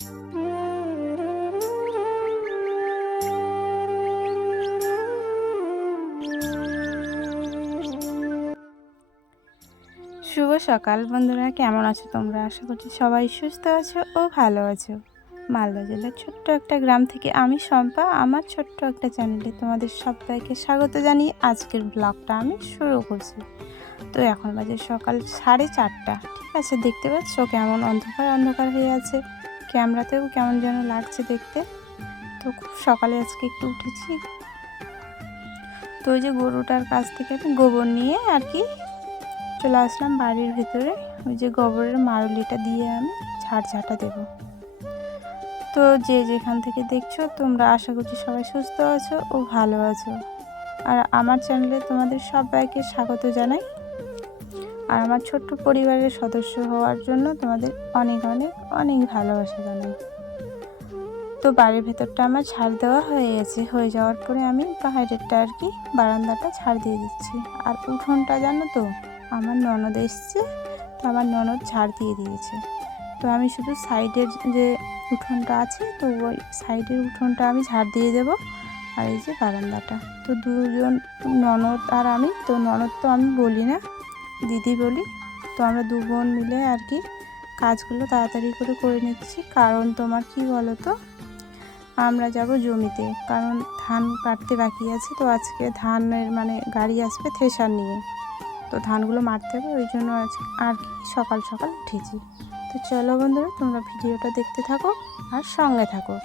শুভ সকাল বন্ধুরা, কেমন আছো তোমরা? আশা করছি সবাই সুস্থ আছো ও ভালো আছো। মালদা জেলার ছোট্ট একটা গ্রাম থেকে আমি শম্পা, আমার ছোট্ট একটা চ্যানেলে তোমাদের সবাইকে স্বাগত জানিয়ে আজকের ব্লগটা আমি শুরু করছি। তো এখন বাজে সকাল 4:30। ঠিক আছে, দেখতে পাচ্ছ কেমন অন্ধকার অন্ধকার হয়ে আছে, ক্যামেরাতেও কেমন যেন লাগছে দেখতে। তো খুব সকালে আজকে একটু উঠেছি। তো ওই যে গরুটার কাছ থেকে আমি গোবর নিয়ে আর কি চলে আসলাম বাড়ির ভিতরে। ওই যে গোবরের মারুলিটা দিয়ে আমি ঝাড় দেবো। তো যে যেখান থেকে দেখছো তোমরা, আশা করছি সবাই সুস্থ আছো ও ভালো আছো। আর আমার চ্যানেলে তোমাদের সবাইকে স্বাগত জানাই। আর আমার ছোট্ট পরিবারের সদস্য হওয়ার জন্য তোমাদের অনেক অনেক অনেক ভালোবাসা জানাই। তো বাড়ির ভেতরটা আমার ঝাড় দেওয়া হয়ে গেছে। হয়ে যাওয়ার পরে আমি বাইরেরটা আর কি বারান্দাটা ঝাড় দিয়ে দিচ্ছি। আর উঠোনটা জানো তো, আমার ননদ এসছে, তো আমার ননদ ঝাড় দিয়ে দিয়েছে। তো আমি শুধু সাইডের যে উঠোনটা আছে, তো ওই সাইডের উঠোনটা আমি ঝাড় দিয়ে দেবো। আর এই যে বারান্দাটা, তো দুজন ননদ আর আমি, তো ননদ তো আমি বলি না, দিদি বলি। তো আমরা দু বোন মিলে আর কি কাজগুলো তাড়াতাড়ি করে নিচ্ছি। কারণ তোমার কি বলো তো, আমরা যাব জমিতে, কারণ ধান কাটতে বাকি আছে। তো আজকে ধানের মানে গাড়ি আসবে থ্রেশার নিয়ে, তো ধানগুলো মারতে হবে, ওই জন্য আজকে আর কি সকাল সকাল উঠেছি। তো চলো বন্ধুরা, তোমরা ভিডিওটা দেখতে থাকো আর সঙ্গে থাকো।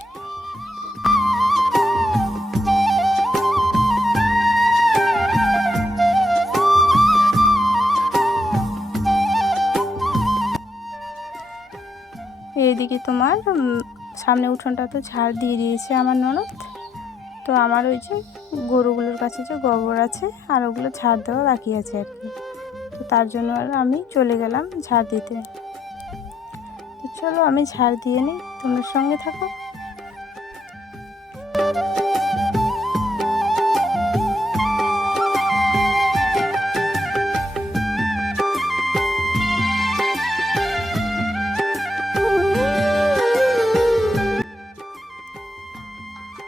এইদিকে তোমার সামনে উঠোনটা তো ঝাড় দিয়ে দিয়েছে আমার ননদ। তো আমার ওই যে গরুগুলোর কাছে যে গোবর আছে আর ওগুলো ঝাড় দেওয়া বাকি আছে আর কি। তো তার জন্য আর আমি চলে গেলাম ঝাড় দিতে। তো চলো আমি ঝাড় দিয়ে নিই, তোমরা সঙ্গে থাকো।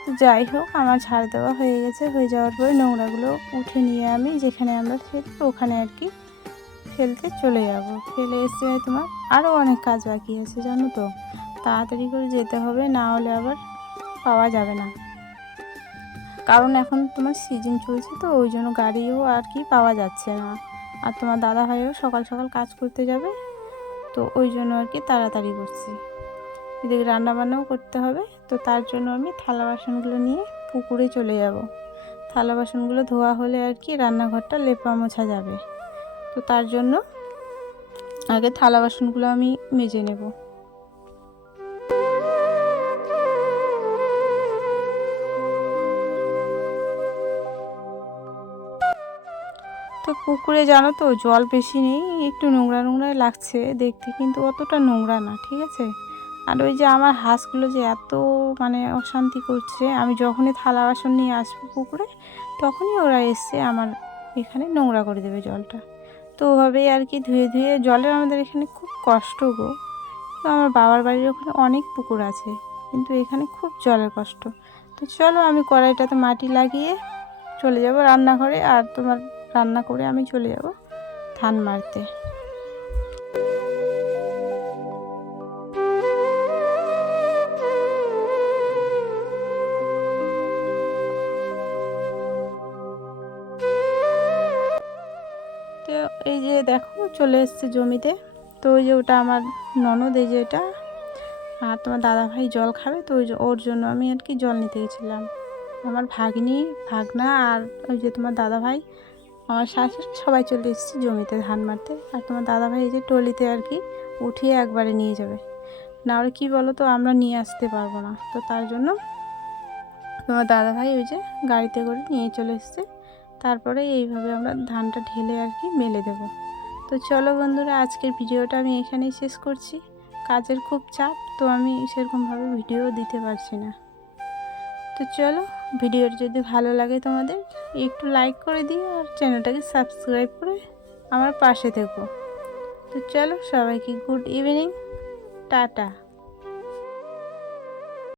তো যাই হোক, আমার ঝাড় দেওয়া হয়ে গেছে। হয়ে যাওয়ার পরে নোংরাগুলো উঠে নিয়ে আমি যেখানে আমরা ফেলি ওখানে আর কি ফেলতে চলে যাব। ফেলে এসে তোমার আরও অনেক কাজ বাকি আছে জানো তো, তাড়াতাড়ি করে যেতে হবে, না হলে আবার পাওয়া যাবে না। কারণ এখন তোমার সিজন চলছে, তো ওই জন্য গাড়িও আর কি পাওয়া যাচ্ছে না। আর তোমার দাদা ভাইও সকাল সকাল কাজ করতে যাবে, তো ওই জন্য আর কি তাড়াতাড়ি করছি। এদিকে রান্নাবান্নাও করতে হবে, তো তার জন্য আমি থালা বাসনগুলো নিয়ে পুকুরে চলে যাব। থালা বাসনগুলো ধোয়া হলে আর কি রান্নাঘরটা লেপা মোছা যাবে। তো তার জন্য আগে থালা বাসনগুলো আমি মেজে নেব। তো পুকুরে জানো তো জল বেশি নেই, একটু নোংরা নোংরা লাগছে দেখতে, কিন্তু অতটা নোংরা না, ঠিক আছে। আর ওই যে আমার হাঁসগুলো যে এত মানে অশান্তি করছে, আমি যখনই থালা বাসন নিয়ে আসবো পুকুরে, তখনই ওরা এসে আমার এখানে নোংরা করে দেবে জলটা। তো ওভাবেই আর কি ধুয়ে ধুয়ে, জলের আমাদের এখানে খুব কষ্ট গো। তো আমার বাবার বাড়ির ওখানে অনেক পুকুর আছে, কিন্তু এখানে খুব জলের কষ্ট। তো চলো আমি কড়াইটাতে মাটি লাগিয়ে চলে যাব রান্নাঘরে, আর তোমার রান্না করে আমি চলে যাব ধান মারতে। তো এই যে দেখো চলে এসছে জমিতে। তো ওই যে ওটা আমার ননদ, এই যে এটা, আর তোমার দাদা ভাই জল খাবে, তো ওই যে ওর জন্য আমি আর কি জল নিতে গেছিলাম। আমার ভাগ্নি, ভাগনা, আর ওই যে তোমার দাদা ভাই, আমার শাশুড়ি, সবাই চলে এসেছে জমিতে ধান মারতে। আর তোমার দাদা ভাই এই যে টলিতে আর কি উঠিয়ে একবারে নিয়ে যাবে, না হলে কী বলো তো আমরা নিয়ে আসতে পারবো না। তো তার জন্য তোমার দাদা ভাই ওই যে গাড়িতে করে নিয়ে চলে এসছে। তারপরে এইভাবে আমরা ধানটা ঢেলে আর কি মেলে দেব। তো চলো বন্ধুরা, আজকের ভিডিওটা আমি এখানেই শেষ করছি। কাজের খুব চাপ, তো আমি সেরকমভাবে ভিডিও দিতে পারছি না। তো চলো, ভিডিওটা যদি ভালো লাগে তোমাদের, একটু লাইক করে দিও আর চ্যানেলটাকে সাবস্ক্রাইব করে আমার পাশে থেকো। তো চলো, সবাইকে গুড ইভিনিং, টাটা।